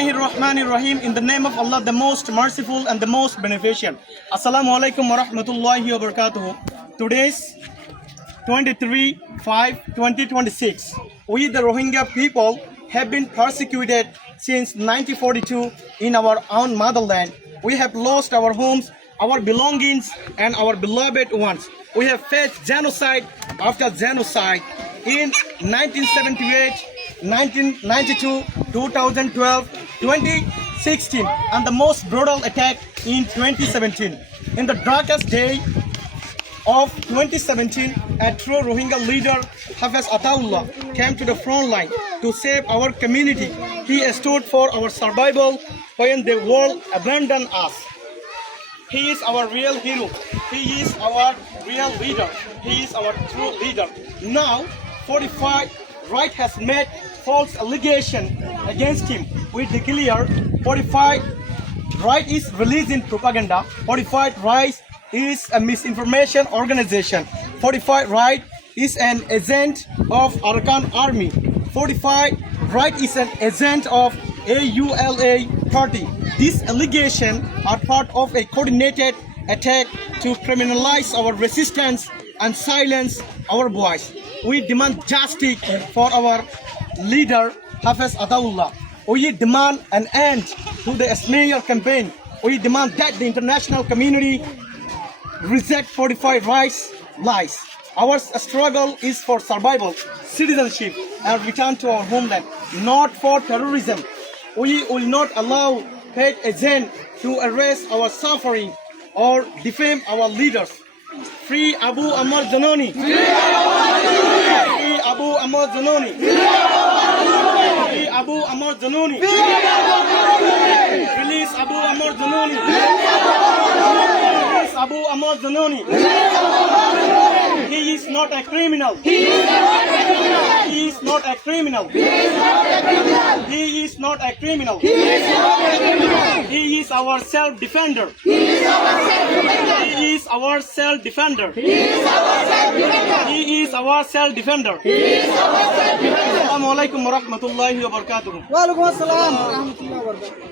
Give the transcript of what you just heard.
Bismillahirrahmanirrahim. In the name of Allah, the most merciful and the most beneficial. Assalamu alaikum wa rahmatullahi wa barakatuh. Today's 23/5/2026. We, the Rohingya people, have been persecuted since 1942 in our own motherland. We have lost our homes, our belongings, and our beloved ones. We have faced genocide after genocide in 1978, 1992, 2012, 2016, and the most brutal attack in 2017. In the darkest day of 2017, a true Rohingya leader, Hafiz Ataullah, came to the front line to save our community. He stood for our survival when the world abandoned us. He is our real hero. He is our real leader. He is our true leader. Now, 45 right has made false allegation against him. We declare 45 right is releasing propaganda. 45 right is a misinformation organization. 45 right is an agent of Arakan Army. 45 right is an agent of AULA party. These allegations are part of a coordinated attack to criminalize our resistance and silence our voice. We demand justice for our leader, Hafiz Ataullah. We demand an end to the smear campaign. We demand that the international community reject 45 rights lies. Our struggle is for survival, citizenship, and return to our homeland, not for terrorism. We will not allow hate agents to erase our suffering or defame our leaders. Free Abu Ammar Zanoni. Free Abu Ammar Zanoni. Free Abu Ammar Zanoni. Release Abu Ammar Zanoni. Release Abu Ammar Zanoni. He is not a criminal. He is not a criminal. He is not a criminal. He is our self-defender. He is our self-defender. He is our self-defender. Assalamu alaikum wa rahmatullahi wa barakatuh. Wa alaikum assalam wa rahmatullahi wa barakatuh.